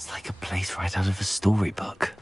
It's like a place right out of a storybook.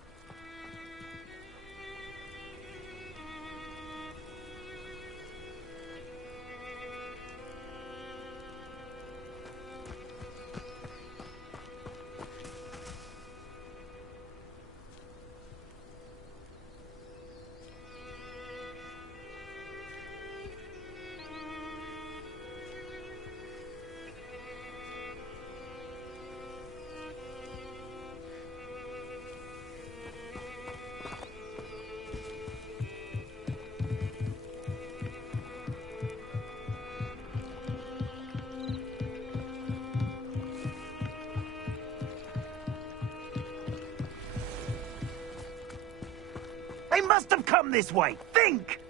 They must have come this way. Think!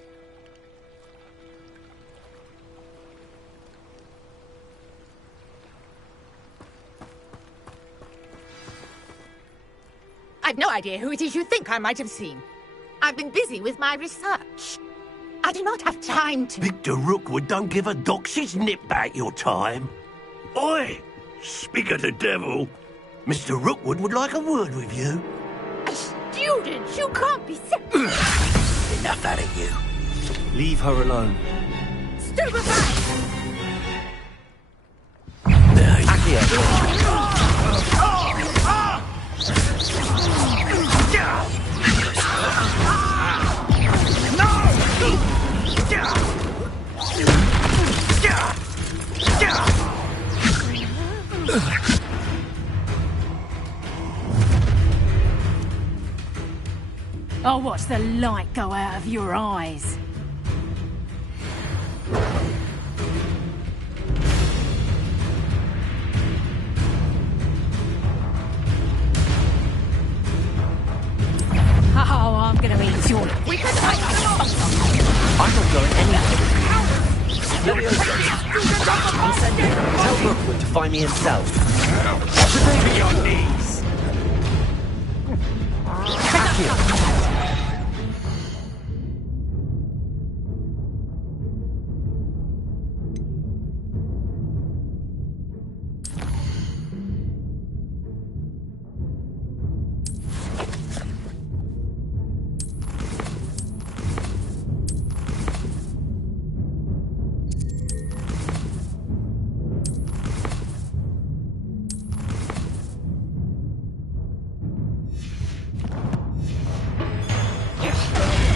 I've no idea who it is you think I might have seen. I've been busy with my research. I do not have time to... Victor Rookwood don't give a doxy's nip back your time. Oi! Speak of the devil. Mr. Rookwood would like a word with you. A student? You can't be so... Enough out of you. Leave her alone. Stupefy! I'll watch the light go out of your eyes. Oh, I'm gonna eat your... We can fight I'm not going anywhere. Tell Rookwood to find me himself. To your knees!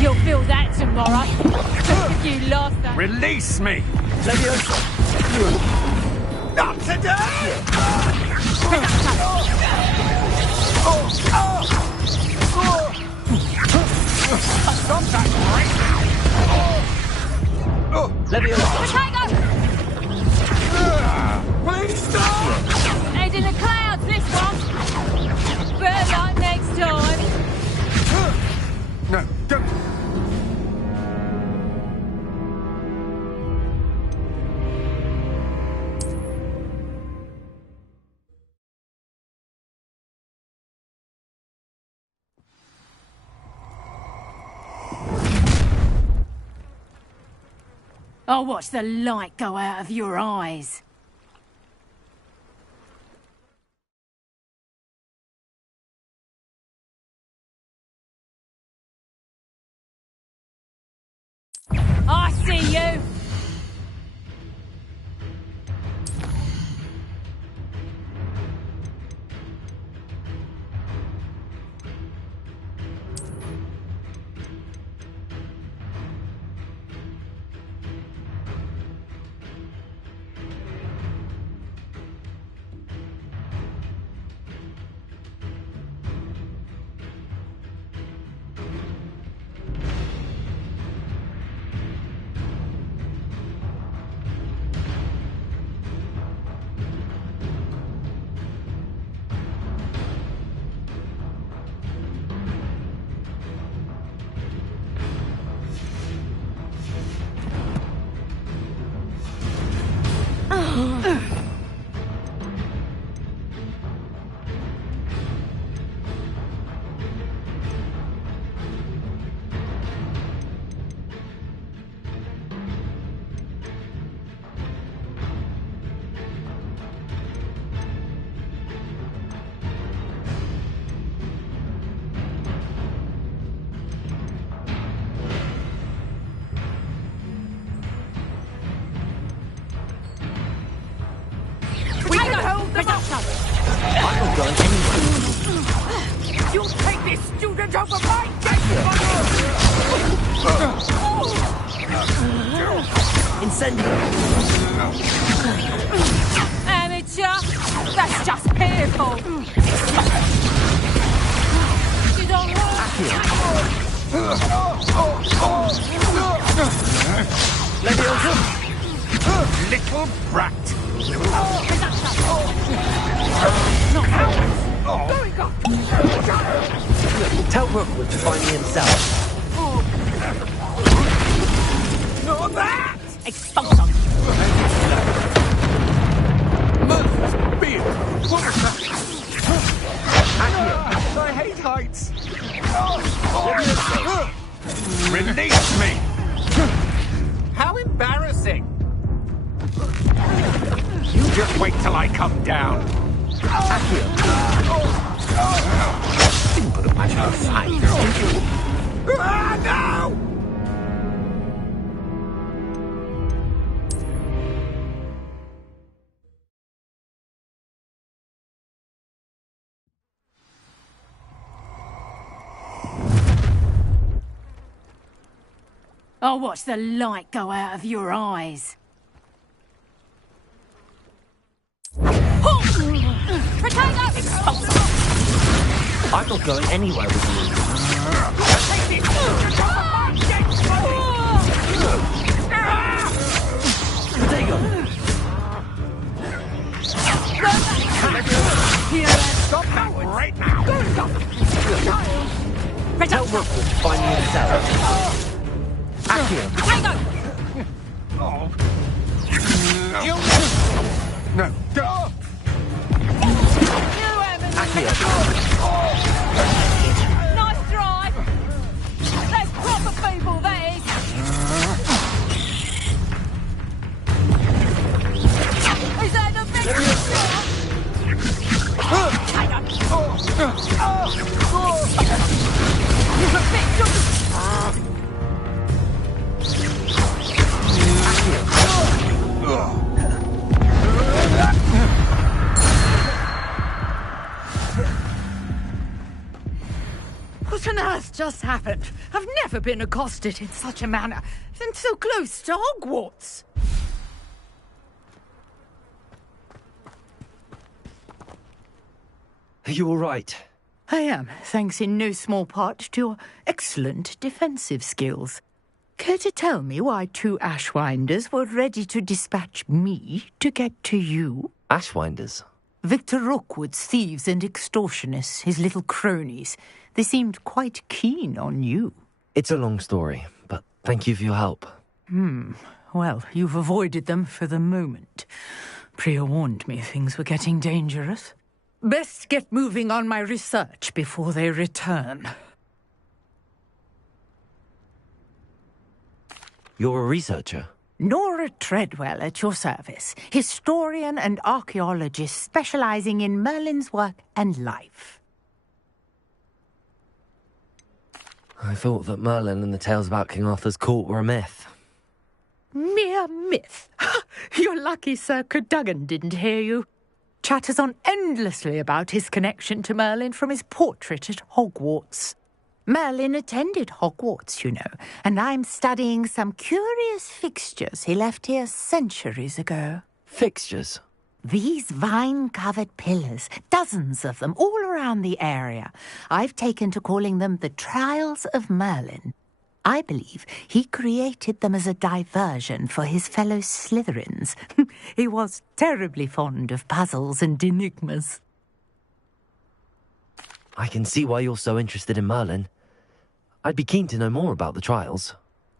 You'll feel that tomorrow. If you lost that... Release me! Not today! Stop that, Potato! please stop! Head in the clouds, this one. Better luck next time. No, don't. I'll watch the light go out of your eyes. I see you. I'm not going anywhere. You take this student over my dead Incendio. Amateur! That's just pitiful! You don't Leviosa. Little brat. Tell Rookwood to find me himself. Not that! Expulsion! Merlin's beard. What was that? I hate heights. Release me! How embarrassing! You just wait till I come down. Didn't put up much of a fight. Ah, no! I'll watch the light go out of your eyes. Potato! Expulsion! I'm not going anywhere with you. Potato. Stop that right now! Tell Rookwood to find me himself. Accio. Potato! No, don't! Accio. Nice drive! That's proper people, that is! Is that the big What on earth just happened? I've never been accosted in such a manner, and so close to Hogwarts. Are you all right? I am, thanks in no small part to your excellent defensive skills. Care to tell me why two Ashwinders were ready to dispatch me to get to you? Ashwinders. Victor Rookwood's thieves and extortionists, his little cronies. They seemed quite keen on you. It's a long story, but thank you for your help. Well, you've avoided them for the moment. Priya warned me things were getting dangerous. Best get moving on my research before they return. You're a researcher? Nora Treadwell at your service, historian and archaeologist specializing in Merlin's work and life. I thought that Merlin and the tales about King Arthur's court were a myth. Mere myth. You're lucky Sir Cadogan didn't hear you. Chatters on endlessly about his connection to Merlin from his portrait at Hogwarts. Merlin attended Hogwarts, you know, and I'm studying some curious fixtures he left here centuries ago. Fixtures? These vine-covered pillars, dozens of them, all around the area. I've taken to calling them the Trials of Merlin. I believe he created them as a diversion for his fellow Slytherins. He was terribly fond of puzzles and enigmas. I can see why you're so interested in Merlin. I'd be keen to know more about the trials.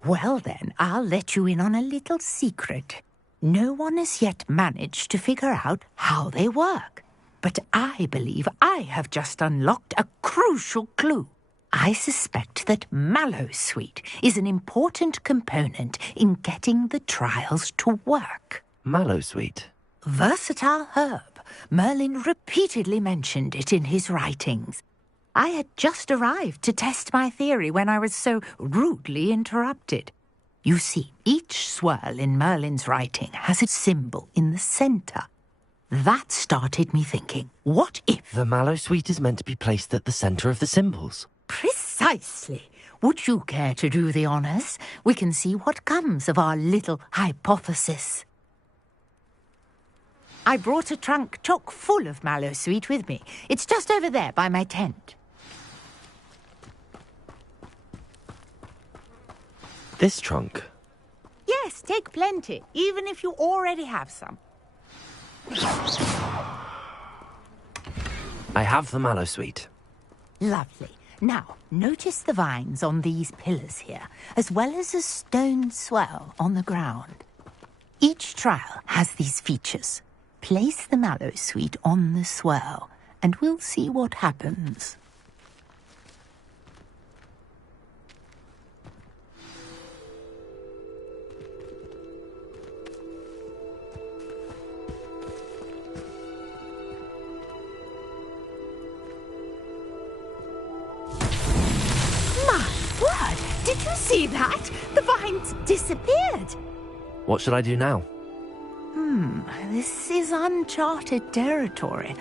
Well then, I'll let you in on a little secret. No one has yet managed to figure out how they work. But I believe I have just unlocked a crucial clue. I suspect that Mallowsweet is an important component in getting the trials to work. Mallowsweet? Versatile herb. Merlin repeatedly mentioned it in his writings. I had just arrived to test my theory when I was so rudely interrupted. You see, each swirl in Merlin's writing has a symbol in the centre. That started me thinking, what if? The mallow sweet is meant to be placed at the centre of the symbols. Precisely. Would you care to do the honours? We can see what comes of our little hypothesis. I brought a trunk chock full of mallow sweet with me. It's just over there by my tent. This trunk? Yes, take plenty, even if you already have some. I have the mallow sweet. Lovely. Now, notice the vines on these pillars here, as well as a stone swell on the ground. Each trial has these features. Place the mallow sweet on the swell, and we'll see what happens. Did you see that? The vines disappeared. What should I do now? This is uncharted territory.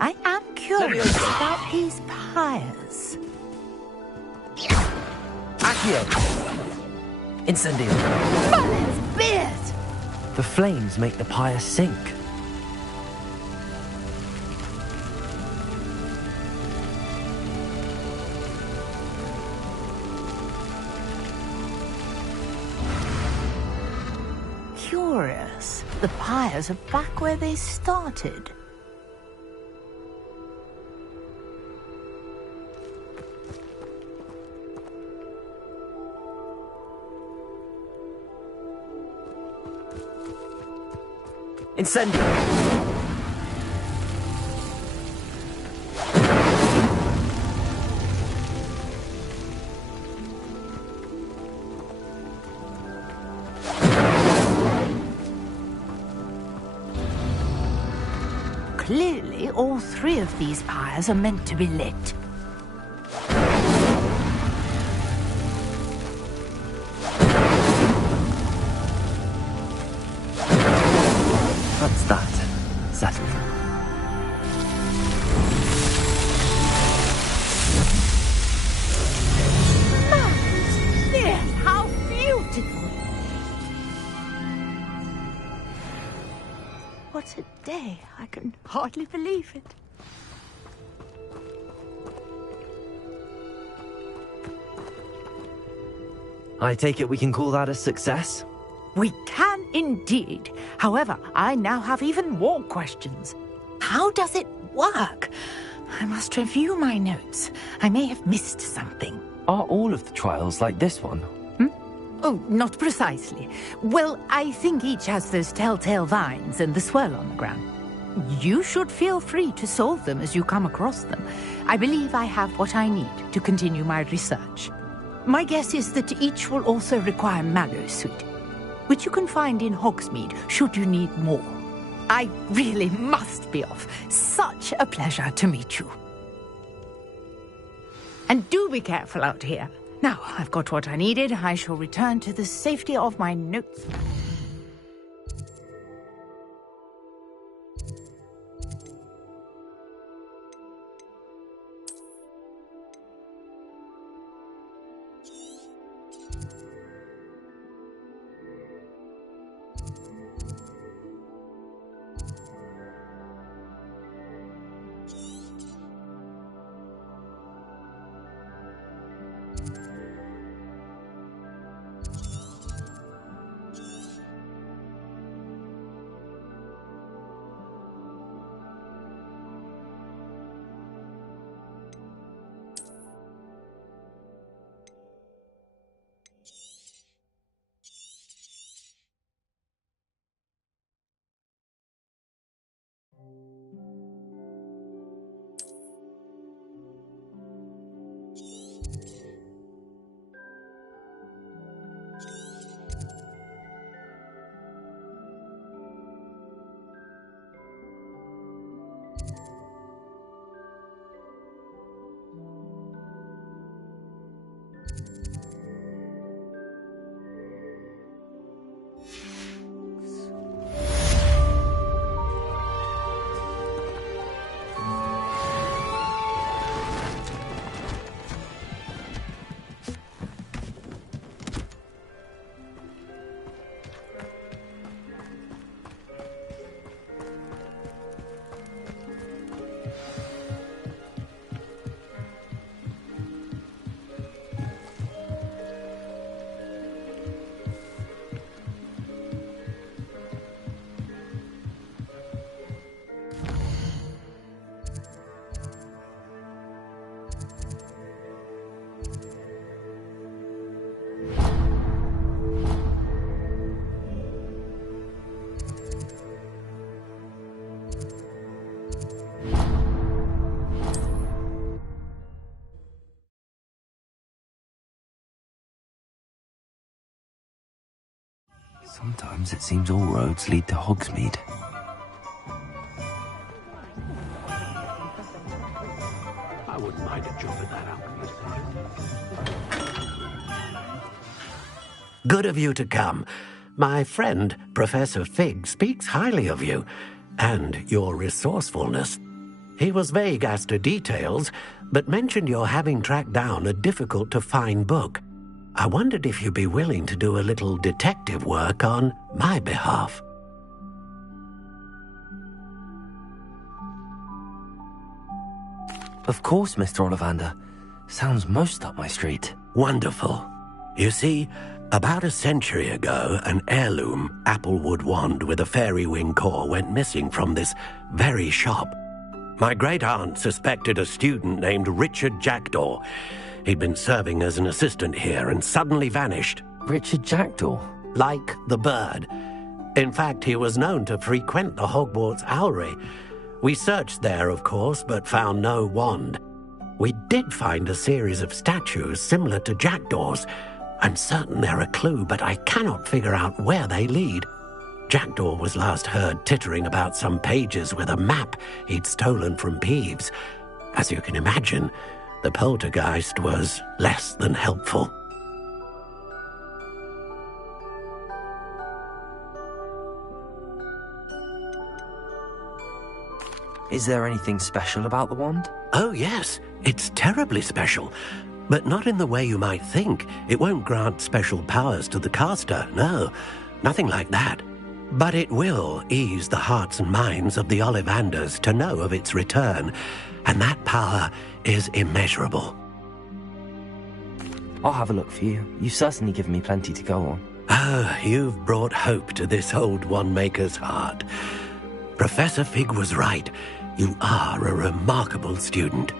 I am curious about these pyres. Accio! Incendio! Merlin's beard! The flames make the pyre sink. Curious. The pyres are back where they started. Incendio! Clearly, all three of these pyres are meant to be lit. That's that. Settled. Yes, how beautiful! What a day. I can hardly believe it. I take it we can call that a success? We can indeed. However, I now have even more questions. How does it work? I must review my notes. I may have missed something. Are all of the trials like this one? Oh, not precisely. Well, I think each has those telltale vines and the swirl on the ground. You should feel free to solve them as you come across them. I believe I have what I need to continue my research. My guess is that each will also require mallow sweet, which you can find in Hogsmeade should you need more. I really must be off. Such a pleasure to meet you. And do be careful out here. Now, I've got what I needed. I shall return to the safety of my notes. Sometimes it seems all roads lead to Hogsmeade. I wouldn't mind a job at that alchemist. Good of you to come. My friend, Professor Fig, speaks highly of you and your resourcefulness. He was vague as to details, but mentioned your having tracked down a difficult-to-find book. I wondered if you'd be willing to do a little detective work on my behalf. Of course, Mr. Ollivander. Sounds most up my street. Wonderful. You see, about a century ago, an heirloom applewood wand with a fairy wing core went missing from this very shop. My great-aunt suspected a student named Richard Jackdaw. He'd been serving as an assistant here and suddenly vanished. Richard Jackdaw? Like the bird. In fact, he was known to frequent the Hogwarts Owlery. We searched there, of course, but found no wand. We did find a series of statues similar to Jackdaw's. I'm certain they're a clue, but I cannot figure out where they lead. Jackdaw was last heard tittering about some pages with a map he'd stolen from Peeves. As you can imagine, the poltergeist was less than helpful. Is there anything special about the wand? Oh, yes. It's terribly special. But not in the way you might think. It won't grant special powers to the caster, no. Nothing like that. But it will ease the hearts and minds of the Ollivanders to know of its return, and that power is immeasurable. I'll have a look for you. You've certainly given me plenty to go on. Oh, you've brought hope to this old wand-maker's heart. Professor Fig was right. You are a remarkable student.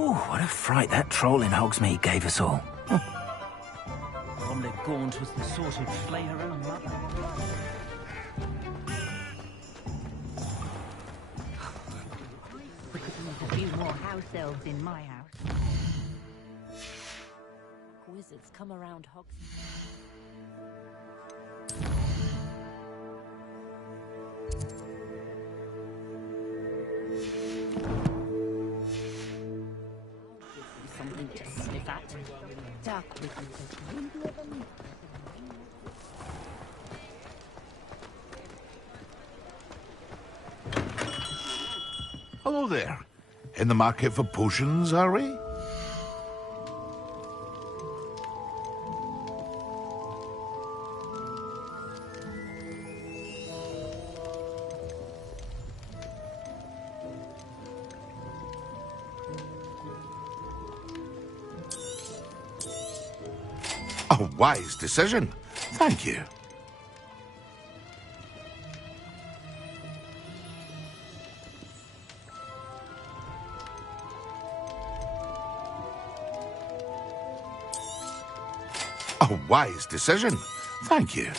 Oh, what a fright that troll in Hogsmeade gave us all. Omelette Gaunt was the sort who'd flay her own mother. We could use a few more house elves in my house. Wizards come around Hogsmeade. Something to sniff at. Dark wizards. Hello there. In the market for potions, are we? A wise decision. Thank you. A wise decision. Thank you.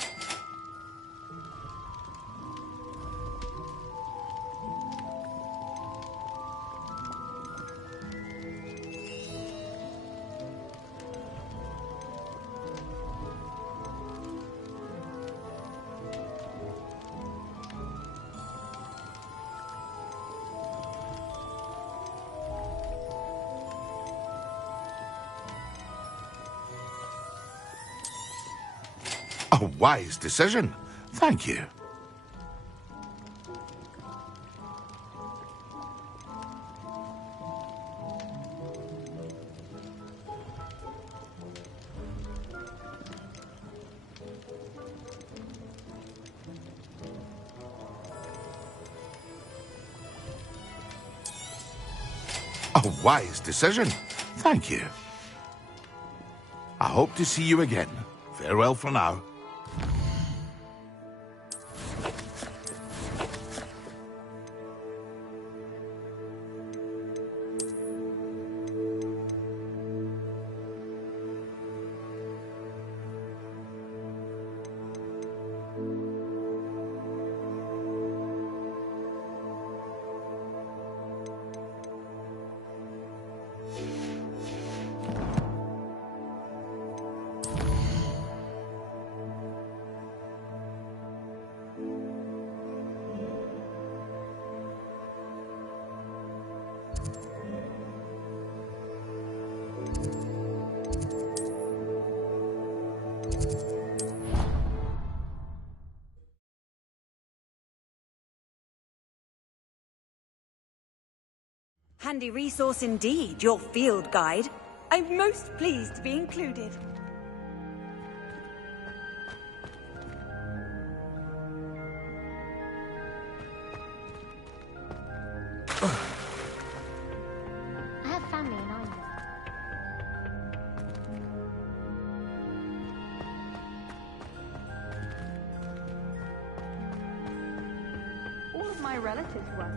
A wise decision. Thank you. A wise decision. Thank you. I hope to see you again. Farewell for now. Handy resource indeed, your field guide. I'm most pleased to be included. I have family in Ireland. All of my relatives work.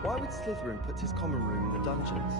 Why would Slytherin put his common room in the dungeons?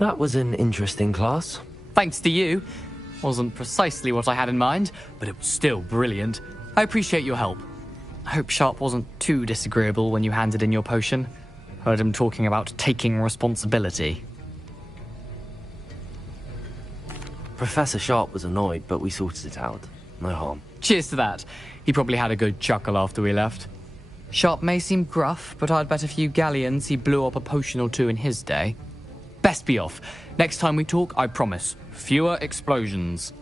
That was an interesting class. Thanks to you. Wasn't precisely what I had in mind, but it was still brilliant. I appreciate your help. I hope Sharp wasn't too disagreeable when you handed in your potion. Heard him talking about taking responsibility. Professor Sharp was annoyed, but we sorted it out. No harm. Cheers to that. He probably had a good chuckle after we left. Sharp may seem gruff, but I'd bet a few galleons he blew up a potion or two in his day. Best be off. Next time we talk, I promise, fewer explosions.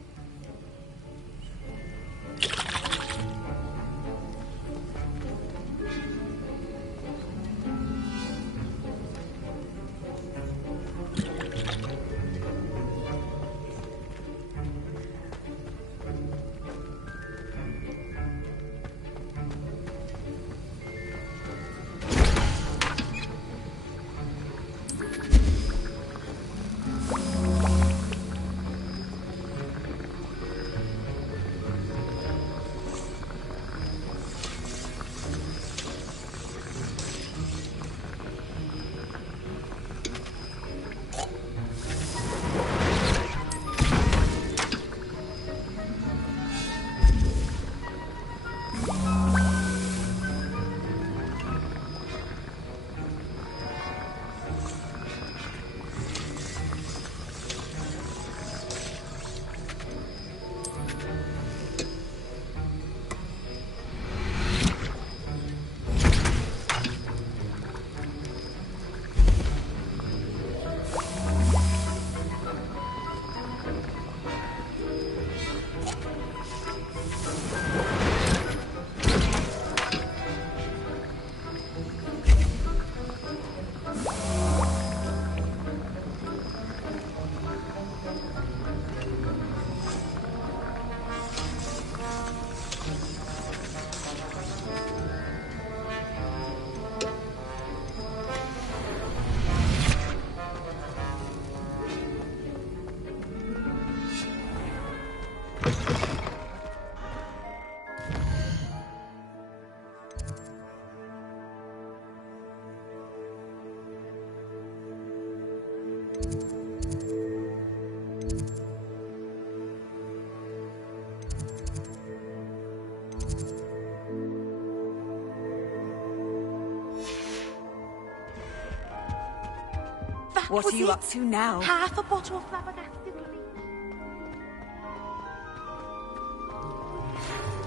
What are you up to now? Half a bottle of flabbergasted leaf.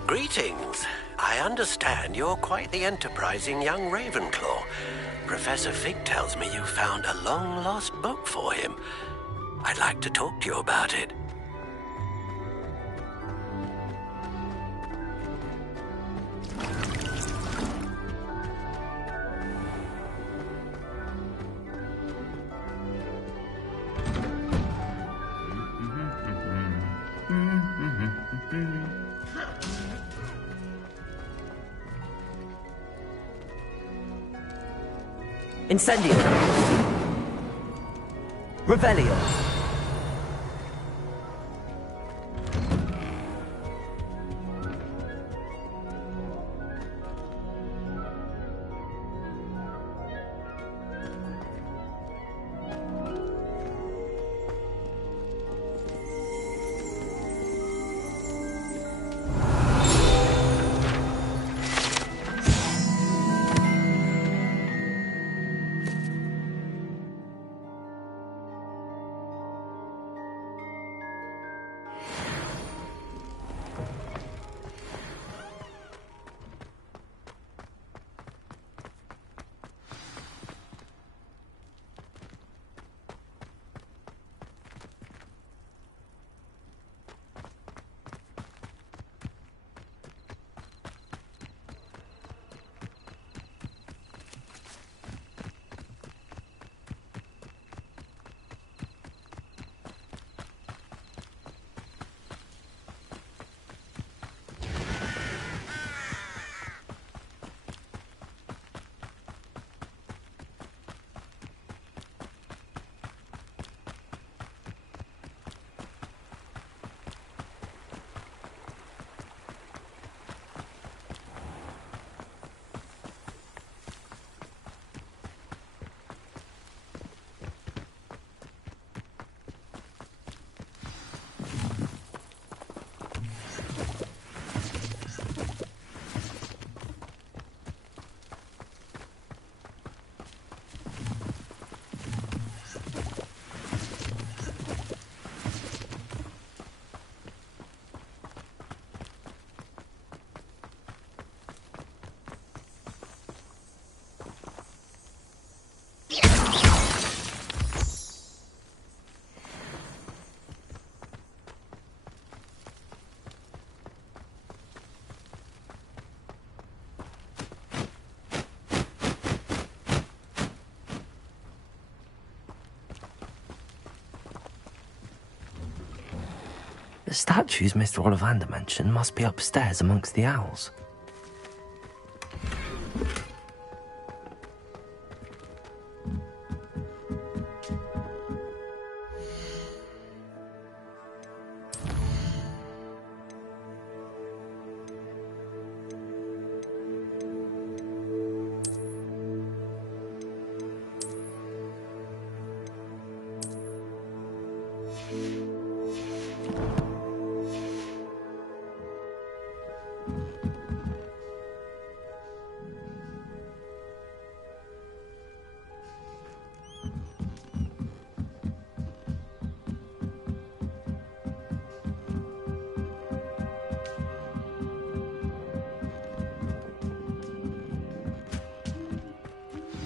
Greetings. I understand you're quite the enterprising young Ravenclaw. Professor Fig tells me you found a long-lost book for him. I'd like to talk to you about it. Incendio. Revelio. The statues Mr. Ollivander mentioned must be upstairs amongst the owls.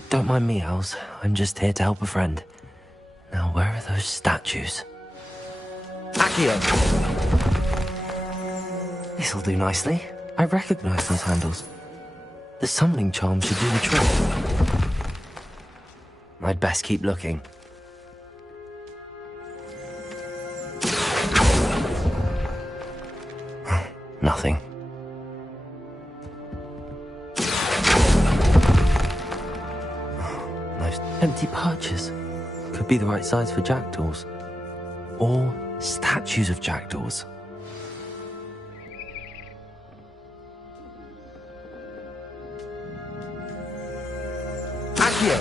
Don't mind me, owls. I'm just here to help a friend. Now, where are those statues? Accio! This'll do nicely. I recognize those handles. The summoning charm should do the trick. I'd best keep looking. Nothing. Those empty perches. Could be the right size for jackdaws. Or statues of jackdaws. Accio!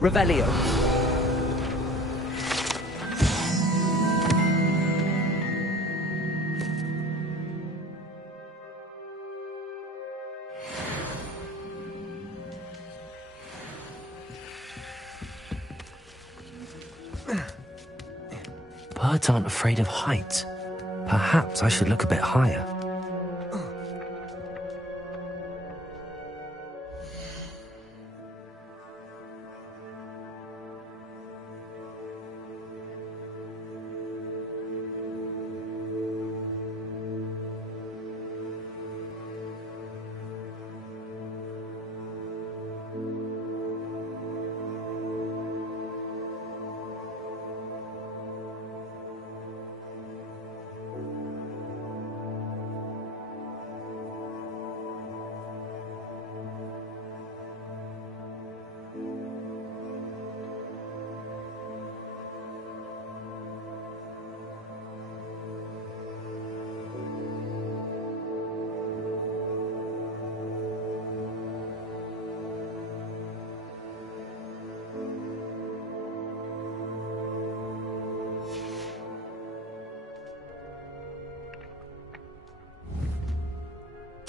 Revelio. Birds aren't afraid of heights. Perhaps I should look a bit higher.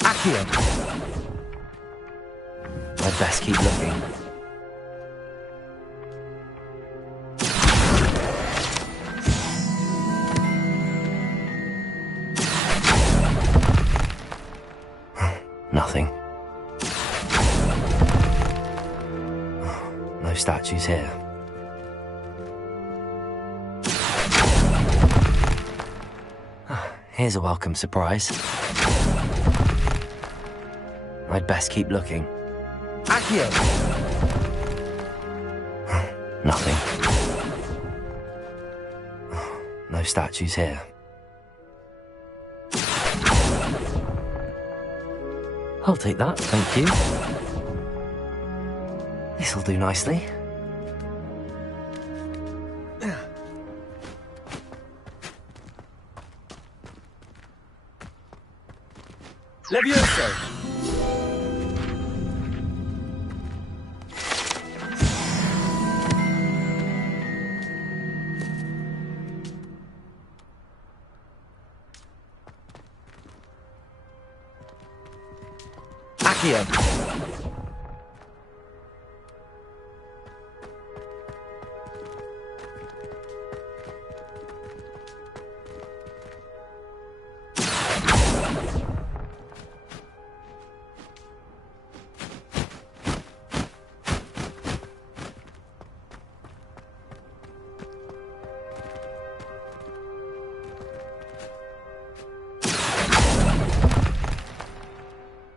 Accio. I'd best keep looking. Nothing. No statues here. Here's a welcome surprise. I'd best keep looking. Accio. Nothing. No statues here. I'll take that, thank you. This'll do nicely. Levioso. Accio.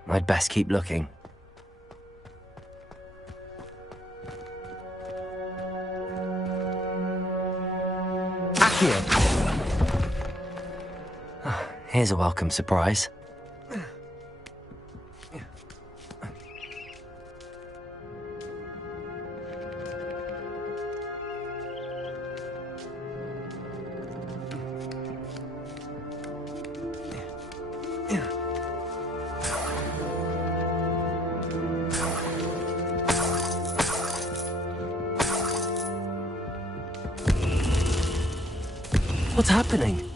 I'd best keep looking. Accio. Here's a welcome surprise. What's happening?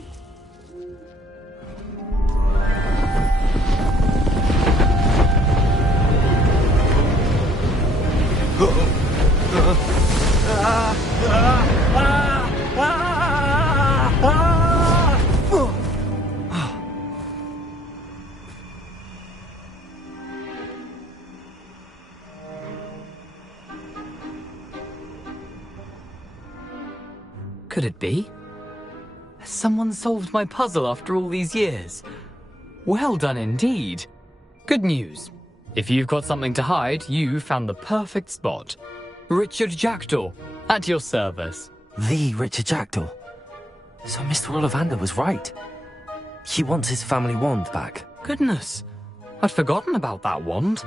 Could it be? Has someone solved my puzzle after all these years? Well done indeed. Good news. If you've got something to hide, you found the perfect spot. Richard Jackdaw, at your service. The Richard Jackdaw. So Mr. Ollivander was right. He wants his family wand back. Goodness, I'd forgotten about that wand.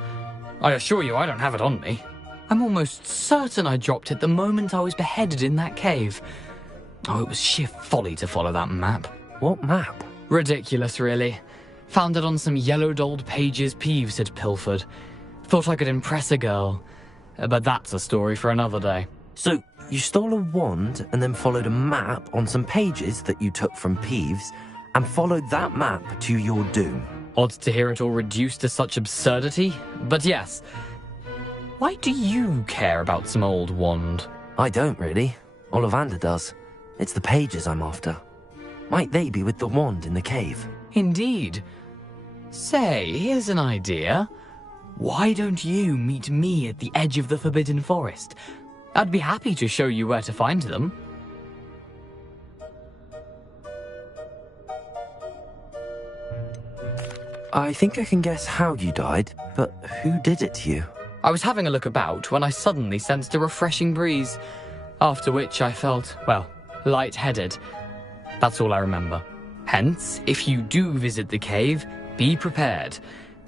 I assure you I don't have it on me. I'm almost certain I dropped it the moment I was beheaded in that cave. Oh, it was sheer folly to follow that map. What map? Ridiculous, really. Found it on some yellowed old pages Peeves had pilfered. Thought I could impress a girl. But that's a story for another day. So, you stole a wand and then followed a map on some pages that you took from Peeves and followed that map to your doom. Odd to hear it all reduced to such absurdity, but yes. Why do you care about some old wand? I don't, really. Ollivander does. It's the pages I'm after. Might they be with the wand in the cave? Indeed. Say, here's an idea. Why don't you meet me at the edge of the Forbidden Forest? I'd be happy to show you where to find them. I think I can guess how you died, but who did it to you? I was having a look about when I suddenly sensed a refreshing breeze, after which I felt, well, lightheaded. That's all I remember. Hence, if you do visit the cave, be prepared.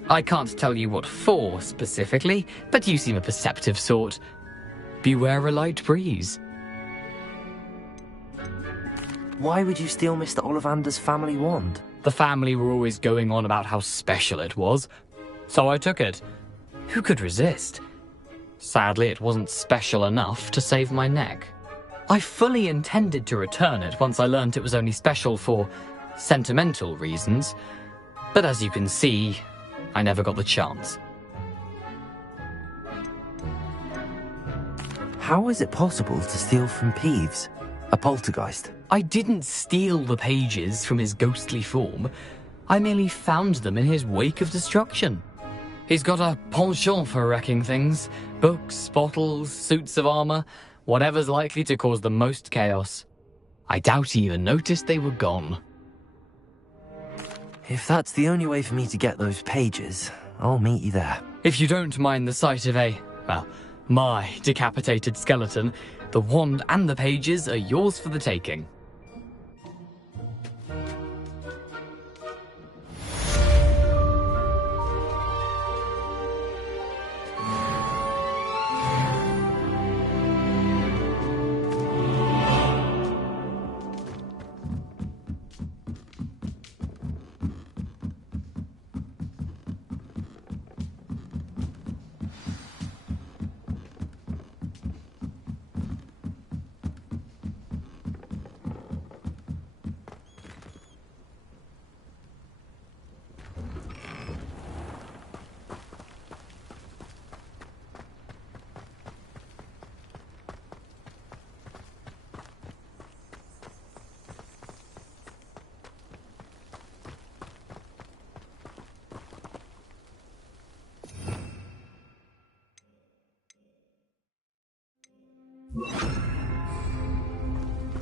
I can't tell you what for specifically, but you seem a perceptive sort. Beware a light breeze. Why would you steal Mr. Ollivander's family wand? The family were always going on about how special it was, so I took it. Who could resist? Sadly, it wasn't special enough to save my neck. I fully intended to return it once I learnt it was only special for sentimental reasons, but as you can see, I never got the chance. How is it possible to steal from Peeves, a poltergeist? I didn't steal the pages from his ghostly form. I merely found them in his wake of destruction. He's got a penchant for wrecking things. Books, bottles, suits of armor, whatever's likely to cause the most chaos. I doubt he even noticed they were gone. If that's the only way for me to get those pages, I'll meet you there. If you don't mind the sight of my decapitated skeleton, the wand and the pages are yours for the taking.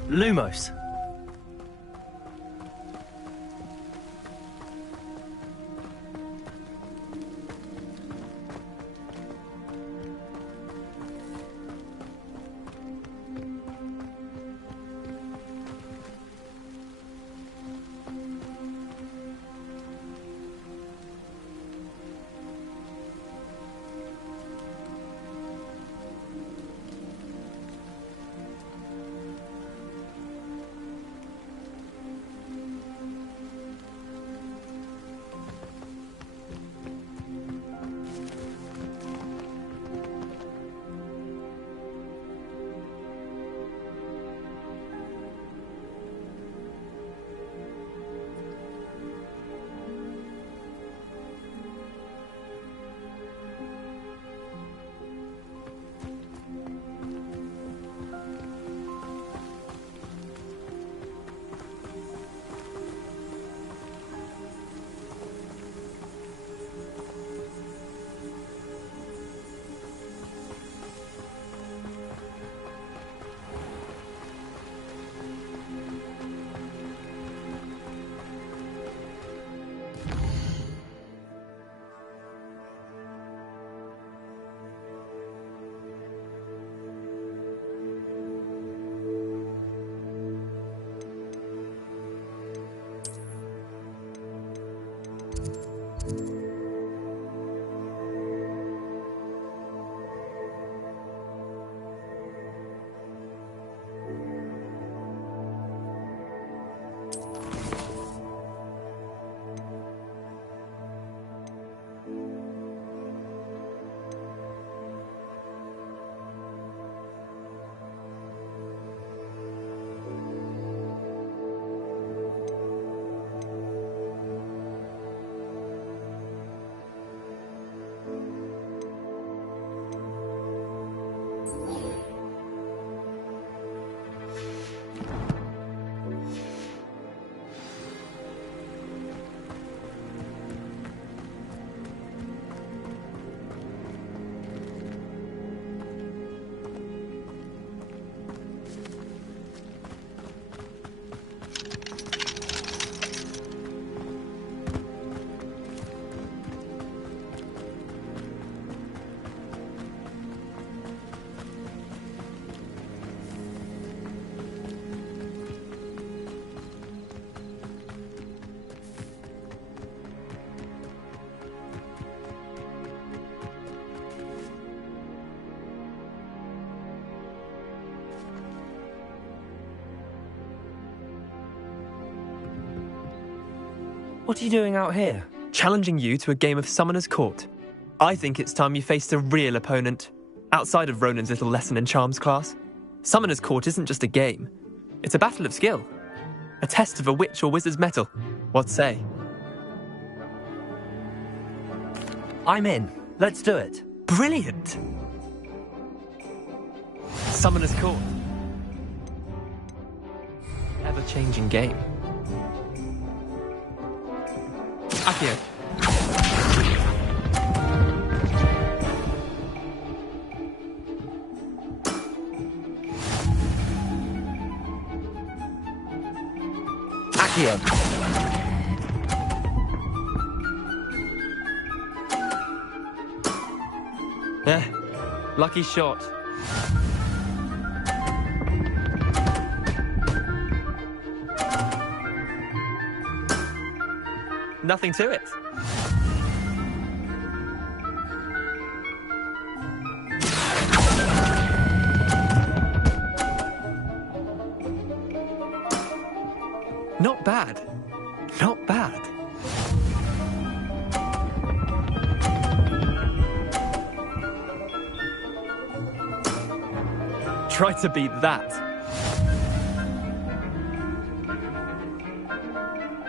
Lumos. What are you doing out here? Challenging you to a game of Summoner's Court. I think it's time you faced a real opponent, outside of Ronan's little lesson in charms class. Summoner's Court isn't just a game. It's a battle of skill. A test of a witch or wizard's mettle. What say? I'm in. Let's do it. Brilliant! Summoner's Court. Ever-changing game. Akio. Akio. Lucky shot. Nothing to it. Not bad. Not bad. Try to beat that.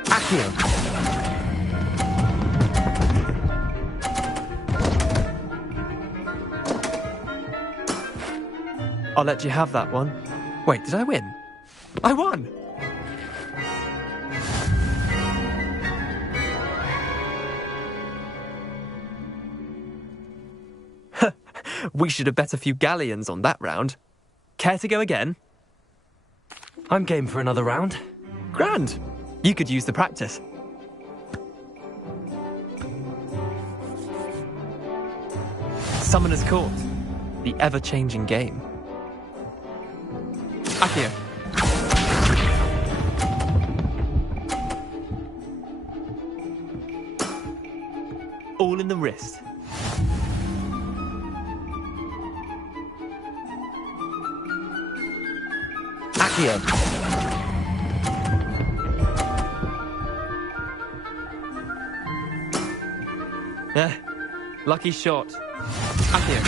Akio. I'll let you have that one. Wait, did I win? I won! We should have bet a few galleons on that round. Care to go again? I'm game for another round. Grand! You could use the practice. Summoner's Court. The ever-changing game. Akio. All in the wrist. Akio. Lucky shot. Akio.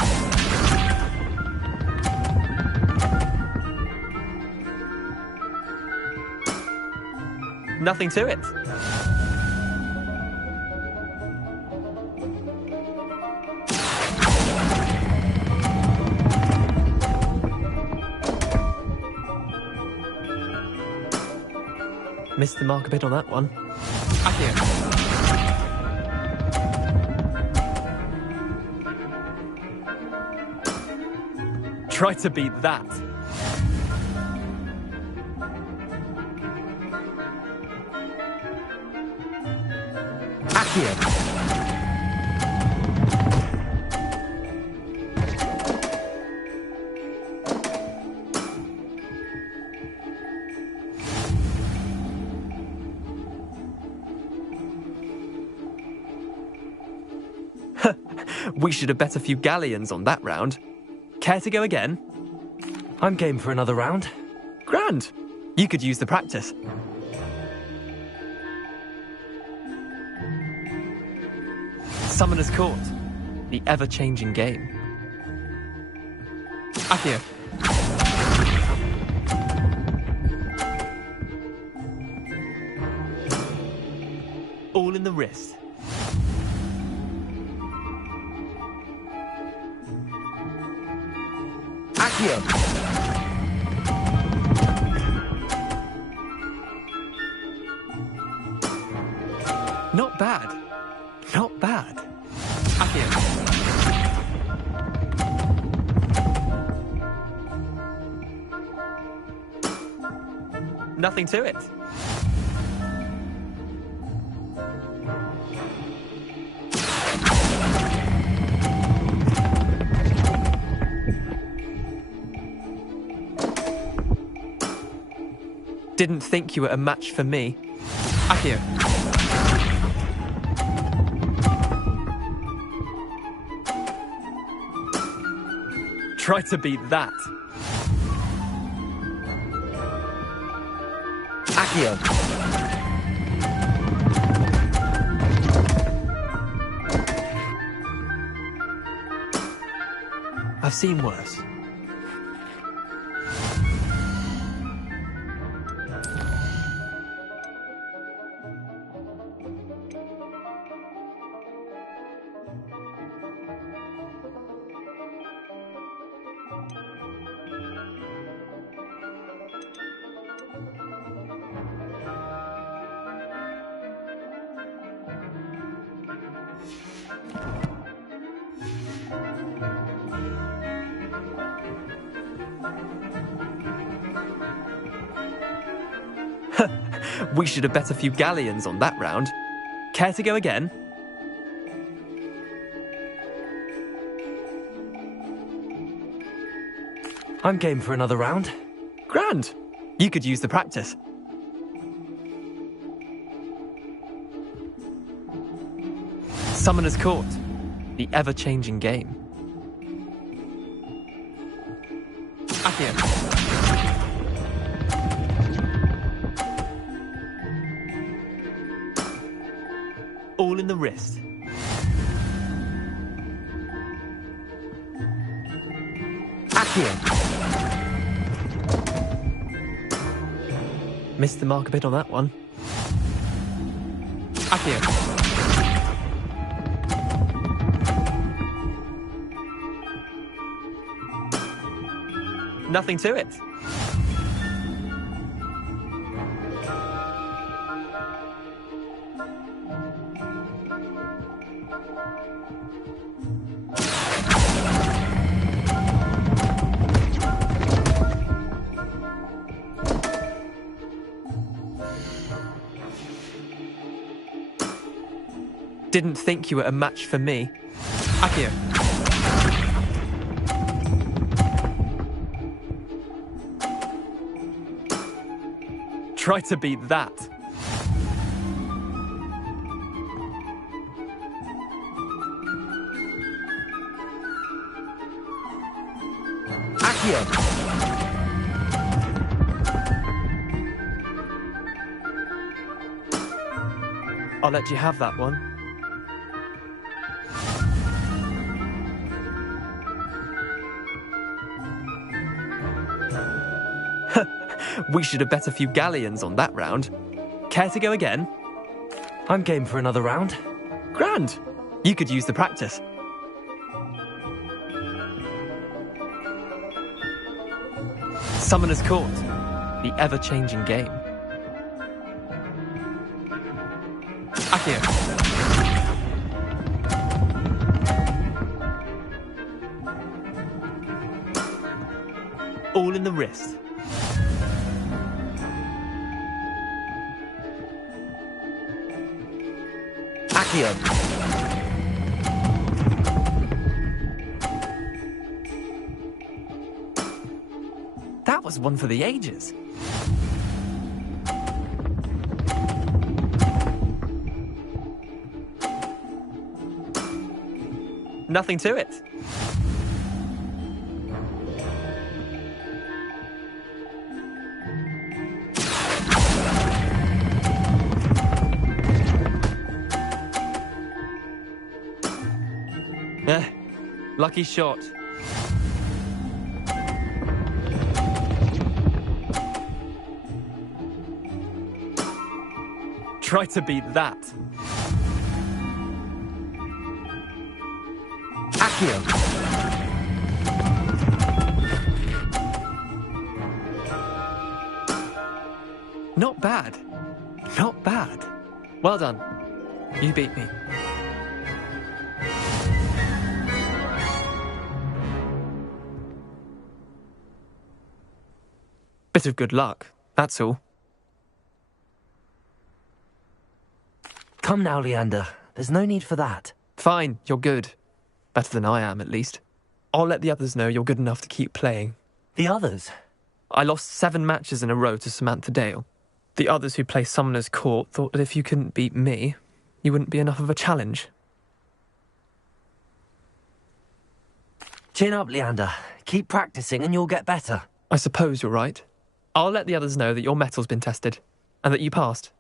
Nothing to it. Missed the mark a bit on that one. Akio. Try to beat that. Akio. We should have bet a few galleons on that round. Care to go again? I'm game for another round. Grand! You could use the practice. Summoner's Court. The ever-changing game. Akio. All in the wrist. Akio. Not bad. Not bad. Akio. Nothing to it. Didn't think you were a match for me. Akio. Try to beat that. Akio. I've seen worse. We should have bet a few galleons on that round. Care to go again? I'm game for another round. Grand. You could use the practice. Summoner's Court. The ever-changing game. Accio. All in the wrist. Accio. Missed the mark a bit on that one. Accio. Nothing to it. Didn't think you were a match for me. Accio. Try to beat that. Accio. I'll let you have that one. We should have bet a few galleons on that round. Care to go again? I'm game for another round. Grand. You could use the practice. Summoner's Court. The ever-changing game. Accio. All in the wrist. Accio. That was one for the ages. Nothing to it. Lucky shot. Try to beat that. Accio. Not bad. Not bad. Well done. You beat me. Bit of good luck, that's all. Come now, Leander. There's no need for that. Fine, you're good. Better than I am, at least. I'll let the others know you're good enough to keep playing. The others? I lost 7 matches in a row to Samantha Dale. The others who play Summoner's Court thought that if you couldn't beat me, you wouldn't be enough of a challenge. Chin up, Leander. Keep practicing and you'll get better. I suppose you're right. I'll let the others know that your metal's been tested, and that you passed.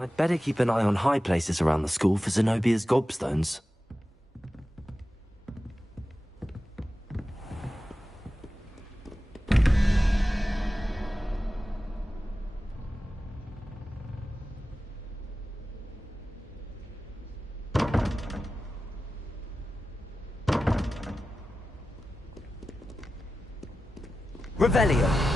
I'd better keep an eye on high places around the school for Zenobia's gobstones. Revelio.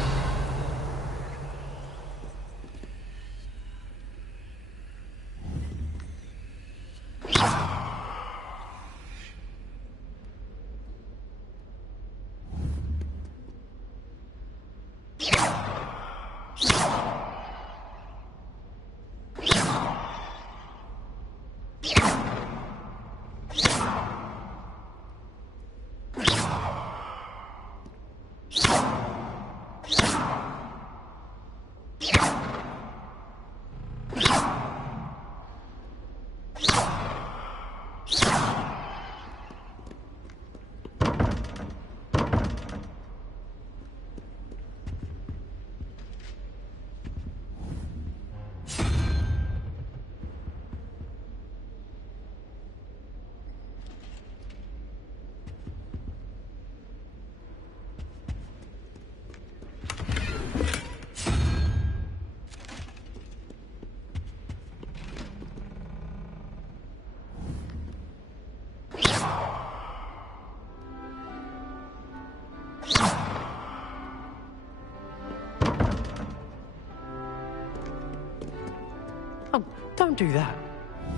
Oh, don't do that.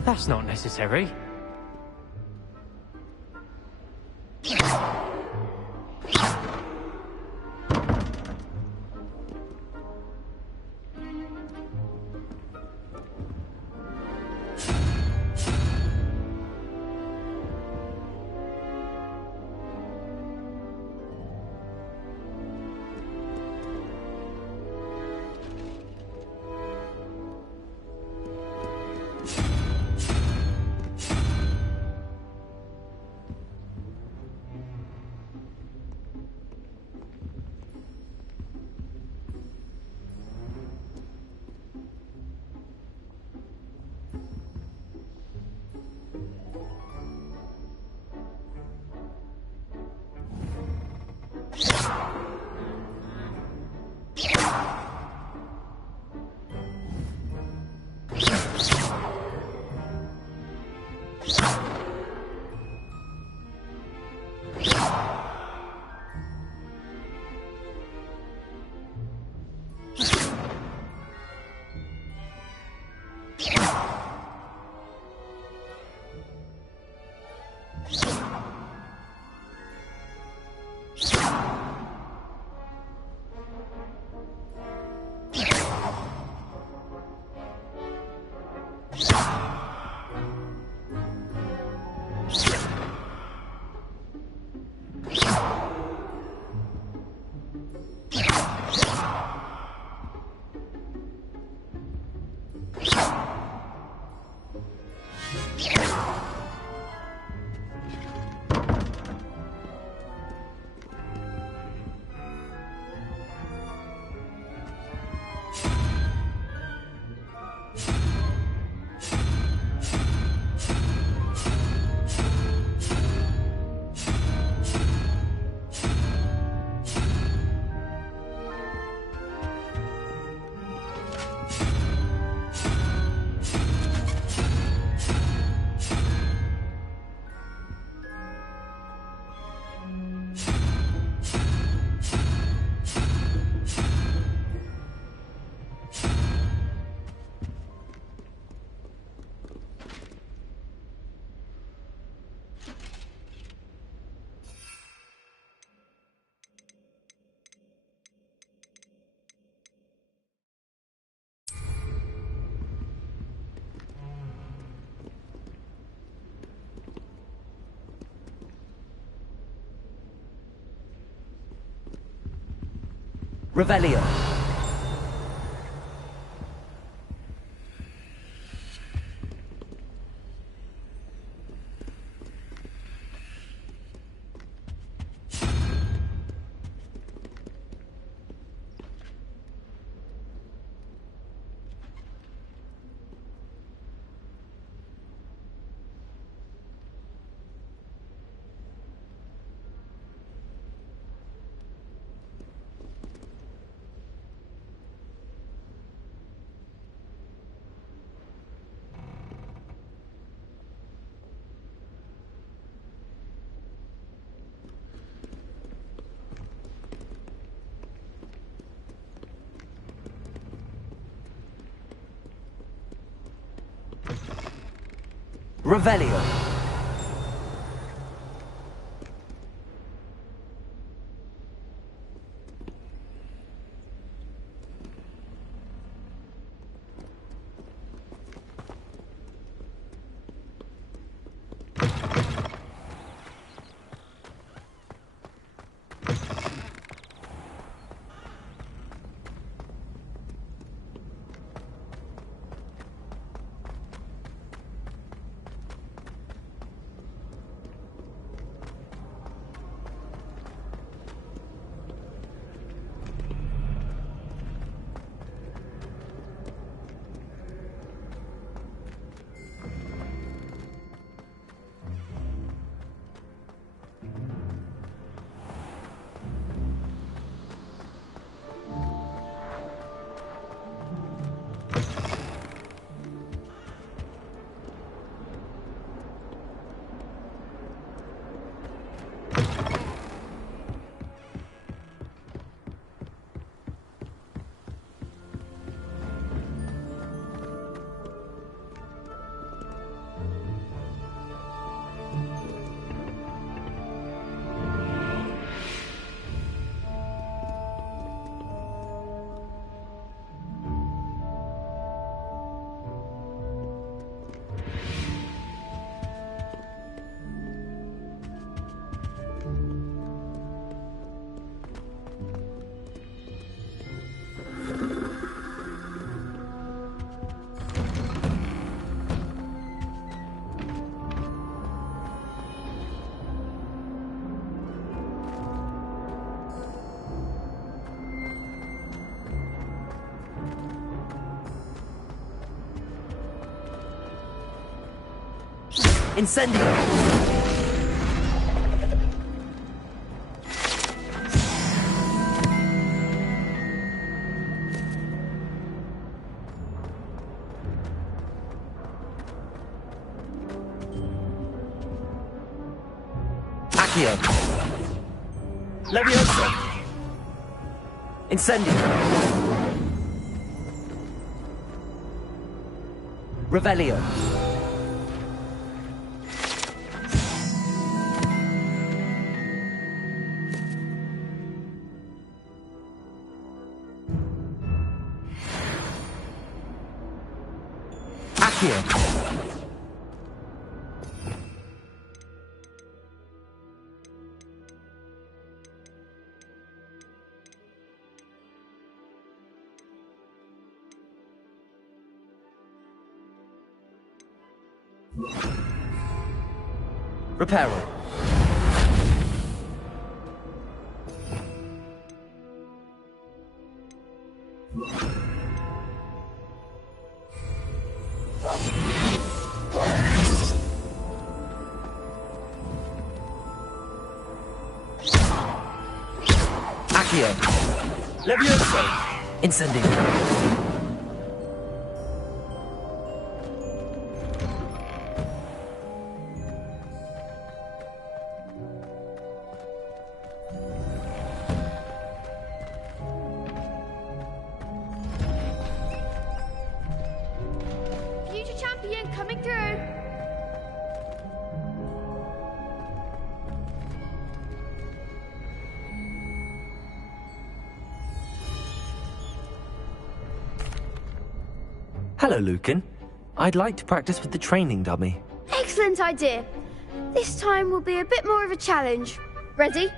That's not necessary. Revelio. Revelio. Incendio! Accio! Leviosa! Incendio! Revelio! Reparo. Accio. Levioso. Incendio. Coming through. Hello, Lucan. I'd like to practice with the training dummy. Excellent idea. This time will be a bit more of a challenge. Ready?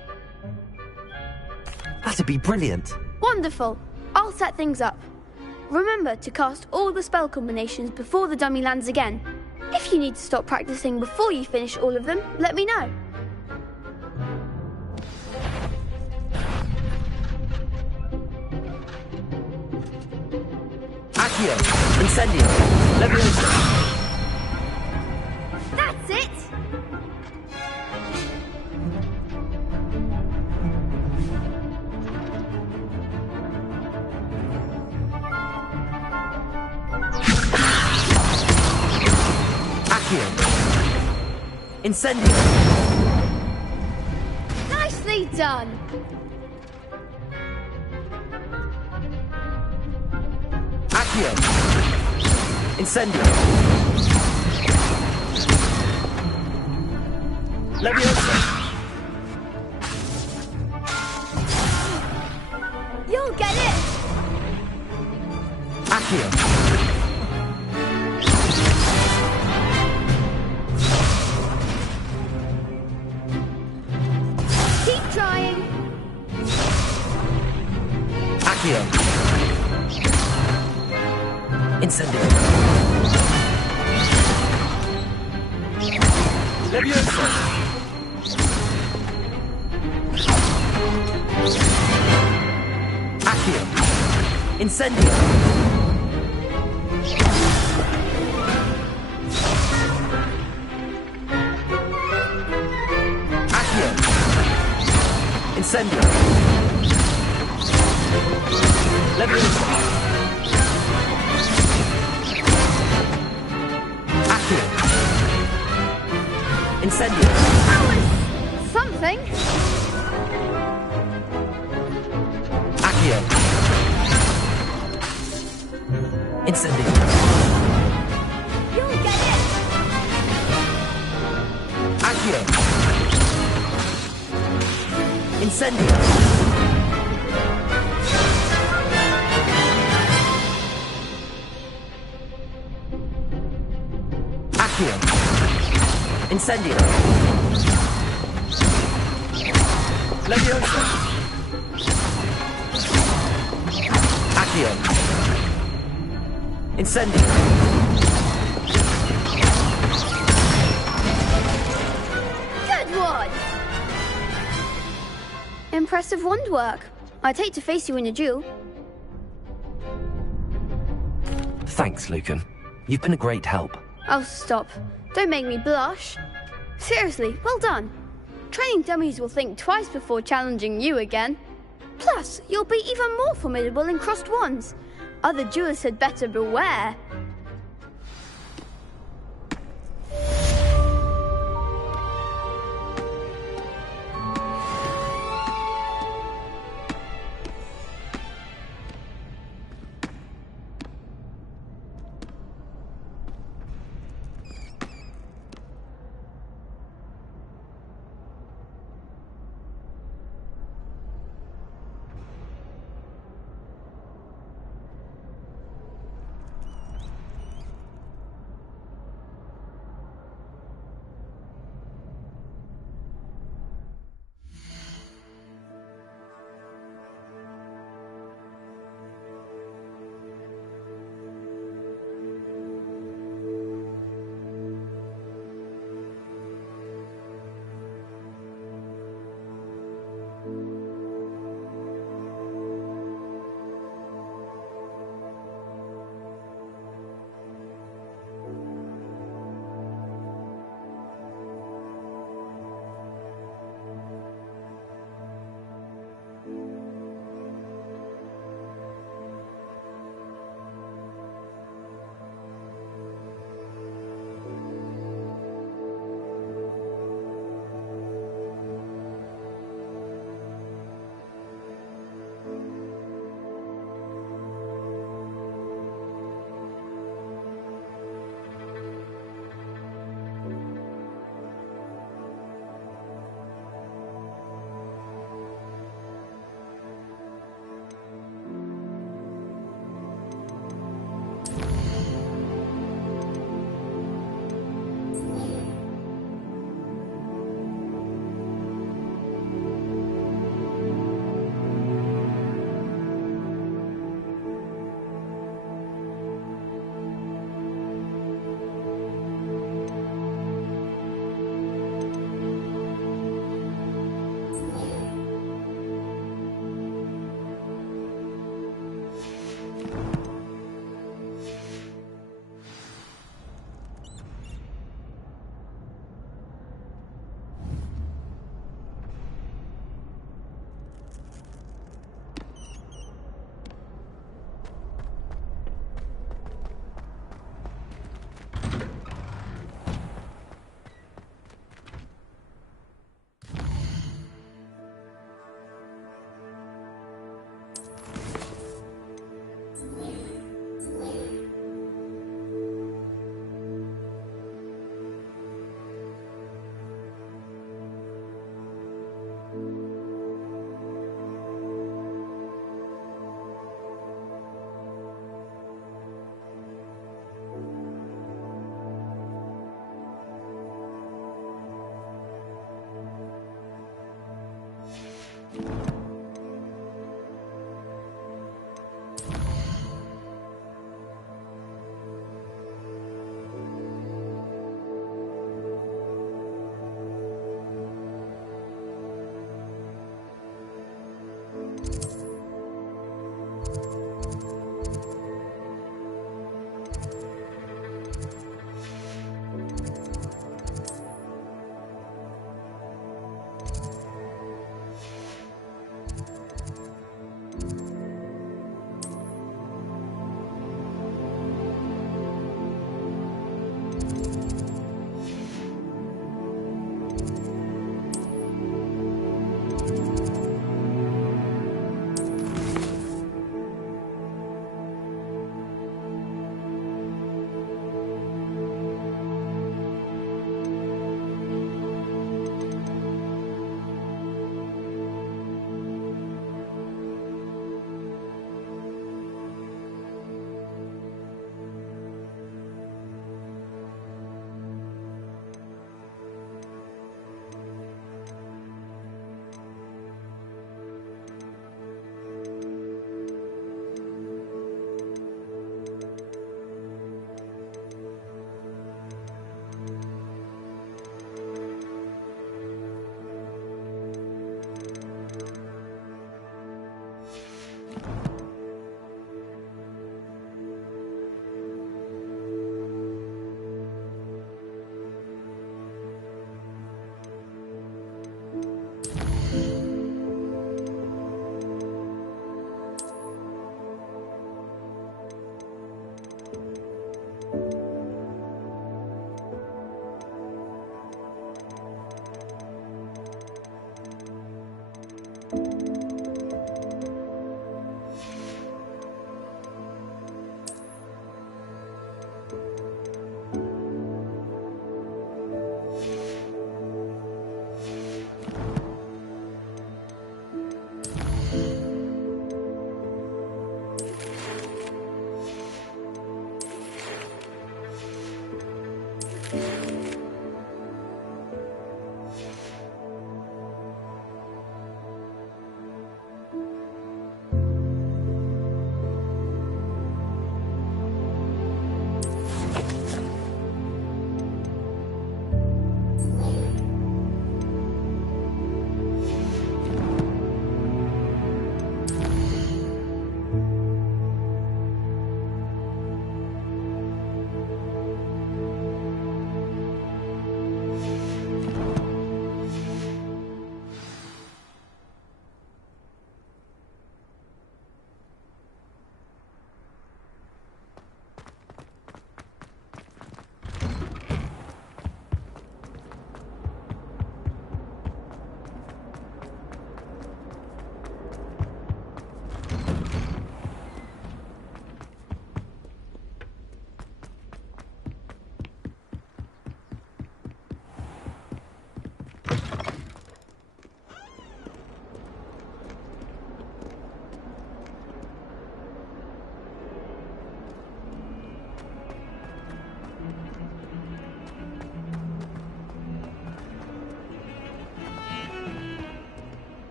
That'd be brilliant. Wonderful. I'll set things up. Remember to cast all the spell combinations before the dummy lands again. If you need to stop practicing before you finish all of them, let me know. Accio! Incendio! Leviosa! That's it! Accio! Incendio! Nicely done! Accio! Incendio! Leviosa! You'll get it! Accio! Keep trying! Accio! Incendio! Leviosa! Accio! Incendio! Accio! Incendio! Leviosa! Accio! Incendio! That was something. Accio! Incendio! You'll get it! Accio! Incendio! Accio! Incendio! Leviosa! Accio! Incendio! Good one! Impressive wand work. I'd hate to face you in a duel. Thanks, Lucan. You've been a great help. Oh, stop. Don't make me blush. Seriously, well done. Training dummies will think twice before challenging you again. Plus, you'll be even more formidable in crossed wands. Other duelists had better beware.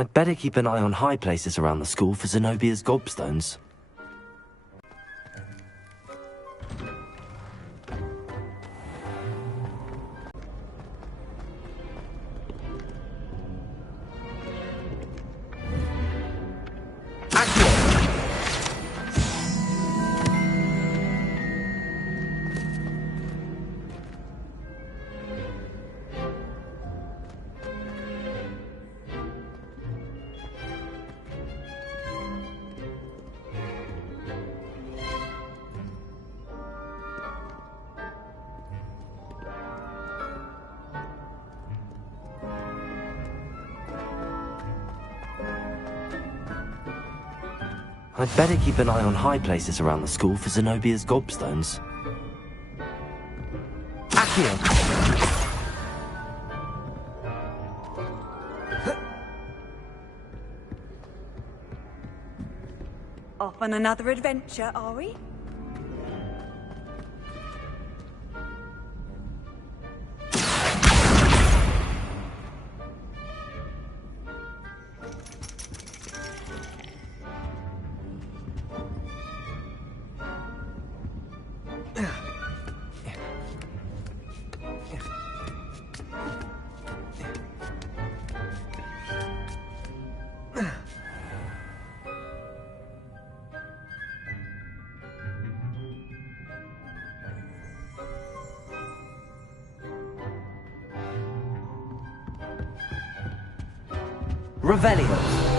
I'd better keep an eye on high places around the school for Zenobia's gobstones. I'd better keep an eye on high places around the school for Zenobia's gobstones. Accio! Off on another adventure, are we? Revelio.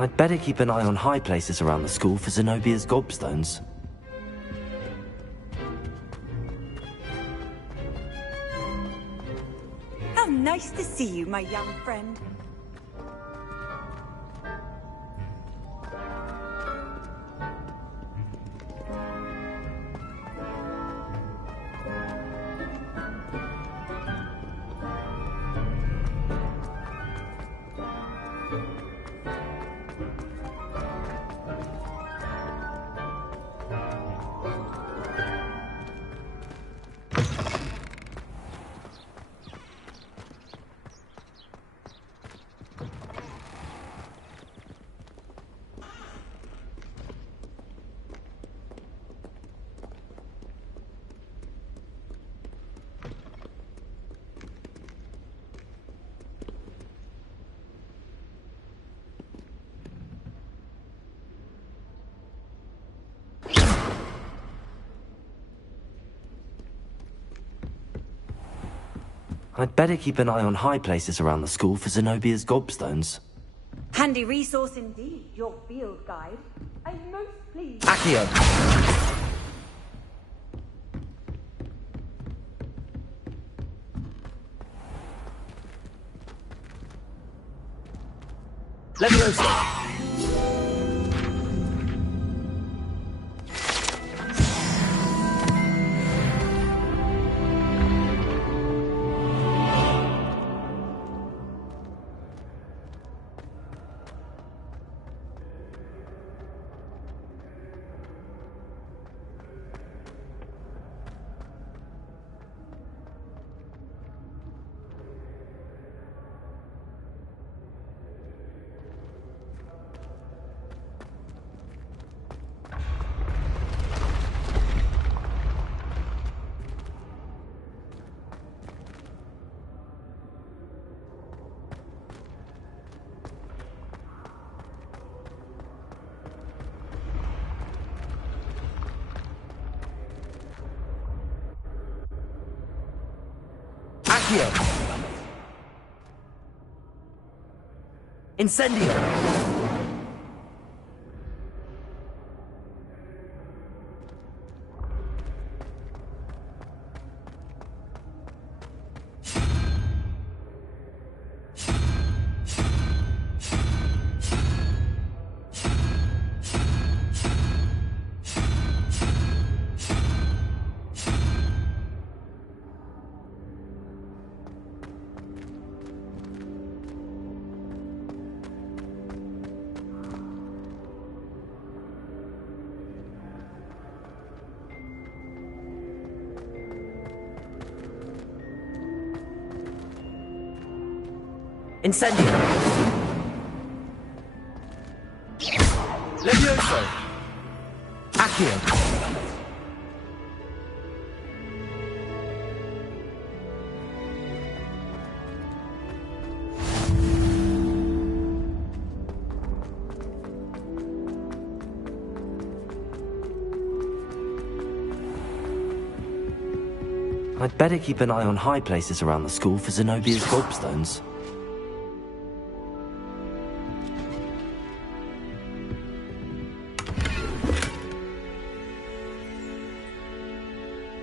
I'd better keep an eye on high places around the school for Zenobia's gobstones. How nice to see you, my young friend. I'd better keep an eye on high places around the school for Zenobia's gobstones. Handy resource indeed, your field guide. I'm most pleased. Accio. Levioso. Incendio! Incendio! Levioso! Accio! I'd better keep an eye on high places around the school for Zenobia's gobstones.